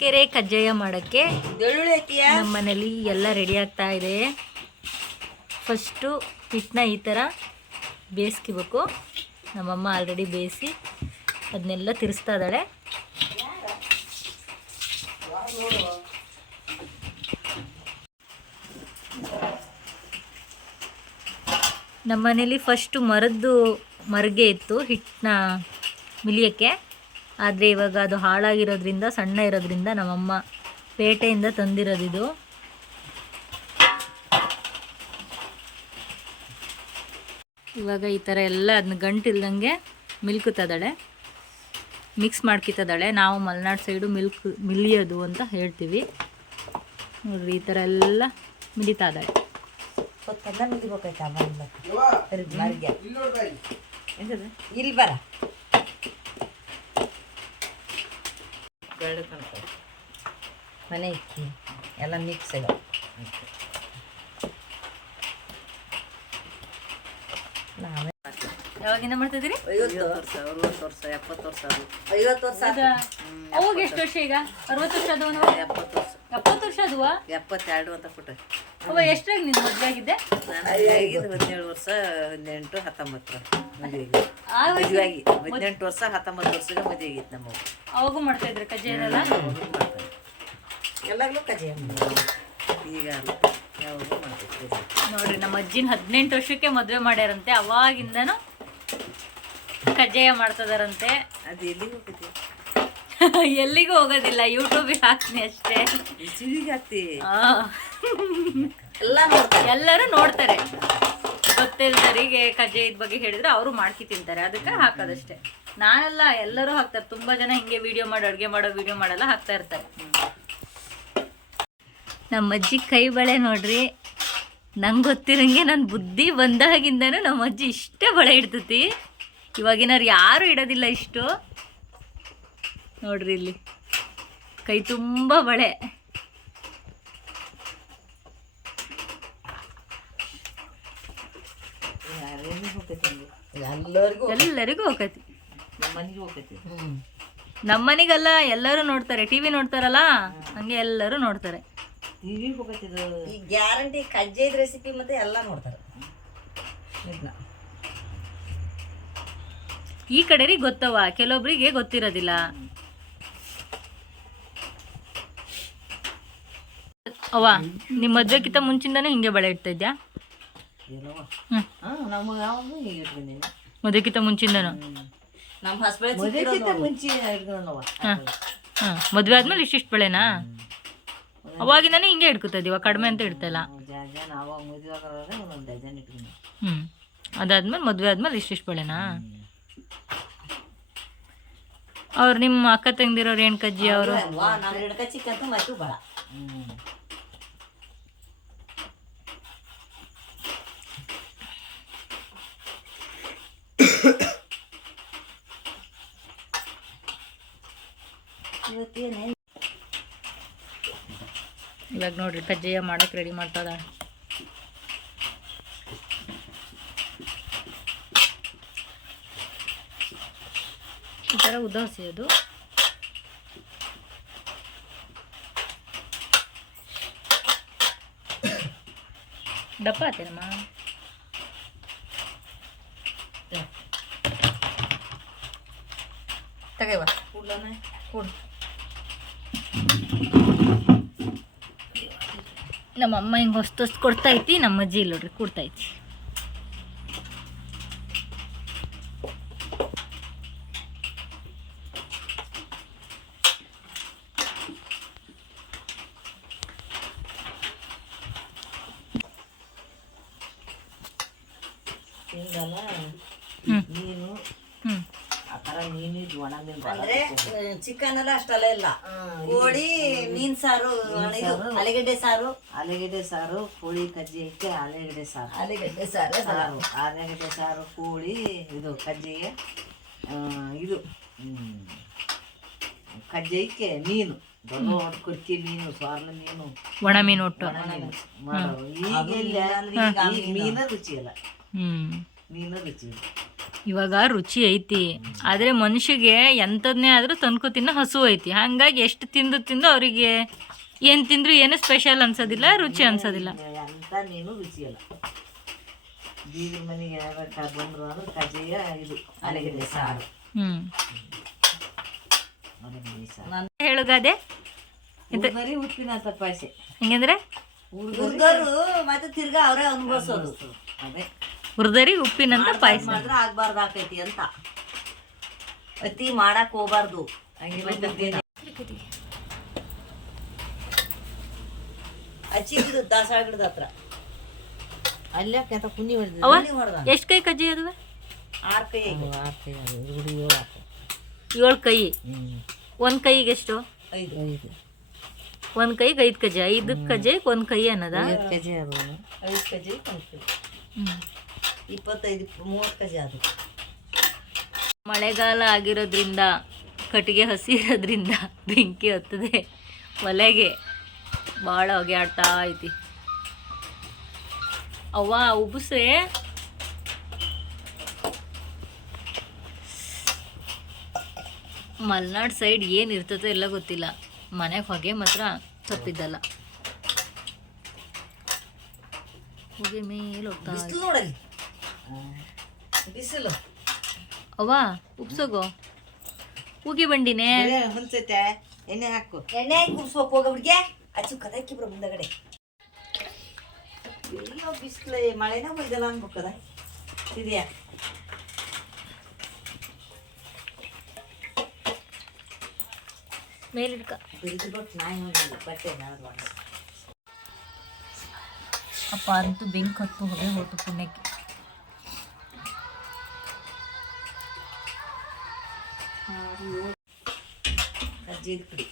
ಕೆರೆ ಕಜ್ಜಾಯ ಮಾಡೋಕ್ಕೆ ನಮ್ಮ ಮನೇಲಿ ಎಲ್ಲ ರೆಡಿ ಆಗ್ತಾ ಇದೆ. ಫಸ್ಟು ಹಿಟ್ಟನ್ನ ಈ ಥರ ಬೇಯಿಸ್ಕೋಬೇಕು. ನಮ್ಮಮ್ಮ ಆಲ್ರೆಡಿ ಬೇಯಿಸಿ ಅದನ್ನೆಲ್ಲ ತಿರ್ಸ್ತಾ ಇದ್ದಾಳೆ. ನಮ್ಮ ಮನೇಲಿ ಫಸ್ಟು ಮರದ್ದು ಮರ್ಗೆ ಇತ್ತು ಹಿಟ್ಟನ್ನ ಮಿಲಿಯೋಕ್ಕೆ. ಆದರೆ ಇವಾಗ ಅದು ಹಾಳಾಗಿರೋದ್ರಿಂದ, ಸಣ್ಣ ಇರೋದ್ರಿಂದ ನಮ್ಮಮ್ಮ ಪೇಟೆಯಿಂದ ತಂದಿರೋದಿದು. ಇವಾಗ ಈ ಥರ ಎಲ್ಲ ಅದನ್ನ ಗಂಟಿಲ್ದಂಗೆ ಮಿಲ್ಕುತ್ತಿದ್ದಾಳೆ, ಮಿಕ್ಸ್ ಮಾಡ್ಕಿತ್ತಿದ್ದಾಳೆ. ನಾವು ಮಲೆನಾಡು ಸೈಡು ಮಿಲಿಯೋದು ಅಂತ ಹೇಳ್ತೀವಿ. ನೋಡ್ರಿ ಈ ಥರ ಎಲ್ಲ ಮಿಲಿತಾ ಇದ್ದಾಳೆ. ಇಲ್ಲಿ ಬರ ಮನೆ ಇಕ್ಕಿ ಎಲ್ಲ ಮಿಕ್ಸ್ ಇದೆ. ನಾವೇ ಯಾವಾಗಿಂದ ಮಾಡ್ತಿದ್ದೀರಿ? 50 ವರ್ಷ 60 ವರ್ಷ 70 ವರ್ಷ 50 ವರ್ಷ. ಅವಾಗ ಎಷ್ಟು ವರ್ಷ? ಈಗ 60 ವರ್ಷ ಅದವನು? 70 ವರ್ಷ 70 ವರ್ಷ ಅದುವ? 72 ಅಂತ ಕೊಟ್ಟೆ. ಅವ ಎಷ್ಟ್ರಾಗ ನೀನು ಮದುವೆ ಆಗಿದ್ದೆ? ನಾನು 17 ವರ್ಷ 18 19 ಮದುವೆಗೆ ಮದುವೆ ಆಗಿ 18 ವರ್ಷ 19 ವರ್ಷಕ್ಕೆ ಮದುವೆ ಆಗಿತ್ತು ನಮ್ಮ. ಅವಾಗೂ ಮಾಡ್ತಾ ಇದ್ರೆ ಕಜ್ಜಾಯನೆಲ್ಲ? ಎಲ್ಲಾಗಲೂ ಕಜ್ಜಾಯ ಈಗ ಯಾವಾಗೂ ಮಾಡ್ತೀವಿ. ನೋಡ್ರಿ ನಮ್ಮ ಅಜ್ಜಿನ 18 ವರ್ಷಕ್ಕೆ ಮದುವೆ ಮಾಡ್ಯಾರಂತೆ. ಅವಾಗಿಂದನೂ ಕಜ್ಜಾಯ ಮಾಡ್ತದಾರಂತೆ. ಅದು ಎಲ್ಲಿಗೆ ಹೋಗ್ತೀವಿ? ಎಲ್ಲಿಗೂ ಹೋಗೋದಿಲ್ಲ, ಯೂಟ್ಯೂಬಿಗೆ ಹಾಕ್ತೀನಿ ಅಷ್ಟೇ. ಟಿವಿಗೆ ಹಾಕ್ತೀವಿ, ಎಲ್ಲರೂ ನೋಡ್ತಾರೆ. ಗೊತ್ತಿಲ್ಲದರಿಗೆ ಕಜ್ಜಾಯದ ಬಗ್ಗೆ ಹೇಳಿದ್ರೆ ಅವರು ಮಾಡ್ಕಿ ತಿಂತಾರೆ, ಅದಕ್ಕೆ ಹಾಕೋದಷ್ಟೇ. ನಾನೆಲ್ಲ ಎಲ್ಲರೂ ಹಾಕ್ತಾರೆ. ತುಂಬ ಜನ ಹಿಂಗೆ ವಿಡಿಯೋ ಮಾಡಿ ಅಡುಗೆ ಮಾಡೋ ವಿಡಿಯೋ ಮಾಡೆಲ್ಲ ಹಾಕ್ತಾ ಇರ್ತಾರೆ. ನಮ್ಮ ಅಜ್ಜಿ ಕೈ ಬಳೆ ನೋಡ್ರಿ. ನಂಗೆ ಗೊತ್ತಿರಂಗೆ ನನ್ನ ಬುದ್ಧಿ ಬಂದಾಗಿಂದನೂ ನಮ್ಮ ಅಜ್ಜಿ ಇಷ್ಟೇ ಬಳೆ ಇಡ್ತೈತಿ. ಇವಾಗಿನವ್ರು ಯಾರು ಇಡೋದಿಲ್ಲ ಇಷ್ಟು. ನೋಡ್ರಿ ಇಲ್ಲಿ ಕೈ ತುಂಬ ಬಳೆ. ಎಲ್ಲರಿಗೂ ಹೋಗತಿ. ನಮ್ಮ ಮನೆಗಲ್ಲ, ಎಲ್ಲರೂ ನೋಡ್ತಾರೆ. ಟಿವಿ ನೋಡ್ತಾರಲ್ಲ, ಹಂಗೆ ಎಲ್ಲರೂ ನೋಡ್ತಾರೆ. ಈ ಗ್ಯಾರಂಟಿ ಕಜ್ಜಾಯದ ರೆಸಿಪಿ ಮತ್ತೆ ಎಲ್ಲ ನೋಡ್ತಾರೆ. ಈ ಕಡೆರಿಗೆ ಗೊತ್ತವ, ಕೆಲವೊಬ್ರಿಗೆ ಗೊತ್ತಿರೋದಿಲ್ಲ. ಅವ್ವ ನಿಮ್ಮ ಮದ್ವೆಕ್ಕಿಂತ ಮುಂಚಿಂದಾನೆ ಹಿಂಗೆ ಬಳೆ ಇಡ್ತಾ ಇದ್ಯಾ? ಮದ್ವೆಕ್ಕಿಂತ ಮುಂಚಿಂದನು? ಮದ್ವೆ ಆದ್ಮೇಲೆ ಇಷ್ಟಿಷ್ಟು ಬಳೆನಾ? ಅವಾಗಿಂದಾನೆ ಹಿಂಗೆ ಇಡ್ಕೊತಾ ಇದೀವ, ಕಡಿಮೆ ಅಂತ ಇಡ್ತಲ್ಲ. ಅದಾದ್ಮೇಲೆ ಮದ್ವೆ ಆದ್ಮೇಲೆ ಇಷ್ಟಿಷ್ಟು ಬಳೆನಾ? ಅವ್ರು ನಿಮ್ಮ ಅಕ್ಕ ತಂಗಿರೋರು ರೇಣುಕಜ್ಜಿ ಅವರು? ಇವಾಗ ನೋಡ್ರಿ ಕಜ್ಜಾಯ ಮಾಡಕ್ಕೆ ರೆಡಿ ಮಾಡ್ತದ. ಈ ಥರ ಉದ್ದ ಹಸಿಯೋದು. ದಪ್ಪ ಆತೇನಮ್ಮ? ತಗವ ಕೂಡ್ಲನೆ ಕೂಡು. ನಮ್ಮಮ್ಮ ಹಿಂಗೆ ಹೊಸ್ತು ಕೊಡ್ತೈತಿ, ನಮ್ಮ ಅಜ್ಜಿ ಇಲ್ಲ ನೋಡ್ರಿ ಕೊಡ್ತೈತಿ. ಮೀನು ಆ ಥರ ಮೀನು ಇದು ಒಣ ಮೀನು ಅಂದರೆ ಚಿಕನ್ ಎಲ್ಲ ಅಷ್ಟೆಲ್ಲ ಇಲ್ಲ. ಕೋಳಿ ಮೀನು ಸಾರು, ಆಲೂಗಡ್ಡೆ ಸಾರು, ಆಲೂಗಡ್ಡೆ ಸಾರು, ಕೋಳಿ ಕಜ್ಜಿಗೆ ಆಲೂಗಡ್ಡೆ ಸಾರು, ಆಲೂಗಡ್ಡೆ ಸಾರು ಸಾರು, ಆಲೂಗಡ್ಡೆ ಸಾರು, ಕೋಳಿ ಇದು ಕಜ್ಜಿಗೆ ಇದು ಕಜ್ಜಾಯಕ್ಕೆ ಮೀನು, ದೊಡ್ಡ ಕುರ್ಕಿ ಮೀನು, ಸ್ವಾರ್ಲ ಮೀನು, ಒಣ ಮೀನು ಒಟ್ಟು ಮಾಡೋರು. ಈಗೆಲ್ಲ ಮೀನ ರುಚಿ ಅಲ್ಲ. ನೀನು ರುಚಿ. ಇವಾಗ ರುಚಿ ಐತಿ, ಆದರೆ ಮನುಷ್ಯಗೆ ಎಂಥದನ್ನೇ ಆದರೂ ತನ್ಕೊ ತಿನ್ನೋ ಹಸು ಐತಿ. ಹಾಗಾಗಿ ಎಷ್ಟು ತಿಂದು ಅವರಿಗೆ ಏನು ತಿಂದರೂ ಏನು ಸ್ಪೆಷಲ್ ಅನ್ಸೋದಿಲ್ಲ, ರುಚಿ ಅನ್ಸೋದಿಲ್ಲ. ಅಂತ ನೀನು ರುಚಿ ಅಲ್ಲ. ಬೀಗರ ಮನೆಗೆ ಯಾವಾಗ ಬಂದರು ಅಂದ್ರೆ ಕಜ್ಜಾಯ ಇದು ಆಲೂಗಡ್ಡೆ ಸಾರು. ನಾನು ಹೇಳುಗಾದೆ ಬರೀ ಉಪ್ಪಿನ ತಪಾಸೆ ಹೆಂಗಂದ್ರೆ ಹುಡುಗರು ಮತ್ತೆ ತಿರ್ಗಾ ಅವರೇ ಅನುಭವಿಸೋದು. ಅದೇ ಹುರಿದರಿ ಉಪ್ಪಿನಂತ ಪಾಯಸ ಮಾಡಿದ್ರೆ ಆಗ್ಬಾರ್ದು ಆಕೈತಿ ಅಂತ ಅತಿ ಮಾಡಕ್ ಹೋಗ್ಬಾರ್ದು. ಅಚ್ಚಿ ಗಿಡದ ದಾಸವಾಳ ಗಿಡದ ಹತ್ರ ಅಲ್ಲೇ ಕೆಂತ ಕುಂದಿ ಹೊಡೆದ. ಎಷ್ಟು ಕೈ ಕಜ್ಜಿ ಅದುವೆ? 6 ಕೈ. 7 ಕೈ. ಒಂದು ಕೈಗೆ ಎಷ್ಟು? 5. ಒಂದು ಕೈಗೆ 5 ಕಜ್ಜಿ. 5 ಕಜ್ಜಿಗೆ 1 ಕೈ ಅನ್ನೋದ? 5 ಕಜ್ಜಿ ಅದು. 5 ಕಜ್ಜಿ 1 ಕೈ. 25-30 ಕಜ್ಜಿ ಅದು. ಮಳೆಗಾಲ ಆಗಿರೋದ್ರಿಂದ ಕಟ್ಟಿಗೆ ಹಸಿ ಇರೋದ್ರಿಂದ ಬೆಂಕಿ ಹತ್ತದೆ ಒಲೆಗೆ. ಭಾಳ ಹೊಗೆ ಆಡ್ತಾ ಐತಿ. ಅವ್ವ ಉಬ್ಸೆ ಮಲೆನಾಡು ಸೈಡ್ ಏನು ಇರ್ತದೋ ಎಲ್ಲ ಗೊತ್ತಿಲ್ಲ, ಮನೆಗೆ ಹೊಗೆ ಮಾತ್ರ ತಪ್ಪಿದ್ದಲ್ಲ. ಹೊಗೆ ಮೇಲೆ ಹೋಗ್ತಾ ನೋಡಲಿ ಬಿಸಿಲು. ಅವ್ವ ಉಬ್ಸೋಗೋ ಉಗಿ ಬಂಡಿನೇ ಹುಣ್ಸೈತೆ ಎಣ್ಣೆ ಹಾಕು. ಎಣ್ಣೆ ಹಾಕಿ ಉಬ್ಸ್ಬೇಕು ಹೋಗಬಿಡ್ಗೆ. ಅಚ್ಚು ಕದಕ್ಕಿಬ್ರು ಮುಂದಗಡೆ ಎಲ್ಲೋ ಬಿಸಿಲು ಮಳೆನ ಹೋಯ್ದಲ್ಲ ಅನ್ಬೇಕದ ಇದೆಯಾ. ಮೇಲಿಡ್ಕ ಬಿರಿದ್ಬಿಟ್ಟು ನಾಯಿ ಹೋಗಿಲ್ಲ ಬಟ್ಟೆ ಅಪ್ಪ ಅಂತೂ ಬೆಂಕಿ ಹತ್ತು ಹೊಗೆ ಹೋತು ಪುಣ್ಯಕ್ಕೆ. ಕಜ್ಜಾಯದ ಕಡಿ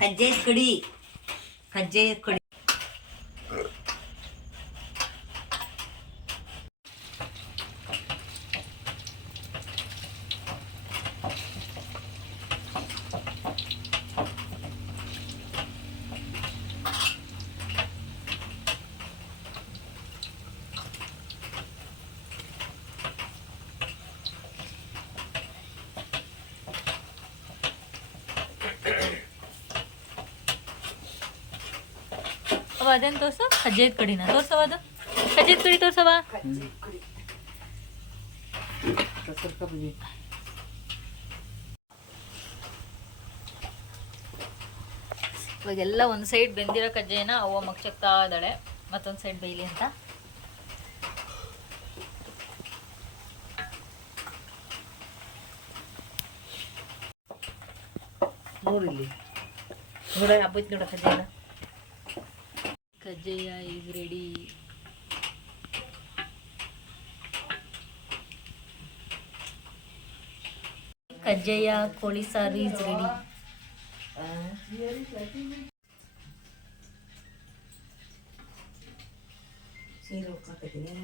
ಕಜ್ಜಾಯದ ಕಡಿ ಕಜ್ಜಾಯದ ಕಡಿ. ಅವ ಅದೇನು ತೋರ್ಸು? ಕಜ್ಜಾಯದ ಕಡಿನ ತೋರ್ಸವ. ಅದು ಕಜ್ಜಾಯದ ಕಡಿ ತೋರ್ಸವ. ಇವಾಗೆಲ್ಲ ಒಂದು ಸೈಡ್ ಬೆಂದಿರೋ ಕಜ್ಜಾಯನ ಅವ್ವ ಮಗ್ಚಕ್ತಾ ಇದ್ದಾಳೆ, ಮತ್ತೊಂದು ಸೈಡ್ ಬೇಯಲಿ ಅಂತ. ನೋಡಿಲ್ಲಿ ನೋಡ ಹಬ್ಬದ ನೋಡ ಕಜ್ಜಾಯ. ಕಜ್ಜಾಯ ಈಸ್ ರೆಡಿ. ಕಜ್ಜಾಯ ಕೋಳಿ ಸಾರು ಈಸ್ ರೆಡಿ. ಸೀರೆ ಉಟ್ಕೊತೀನಿ.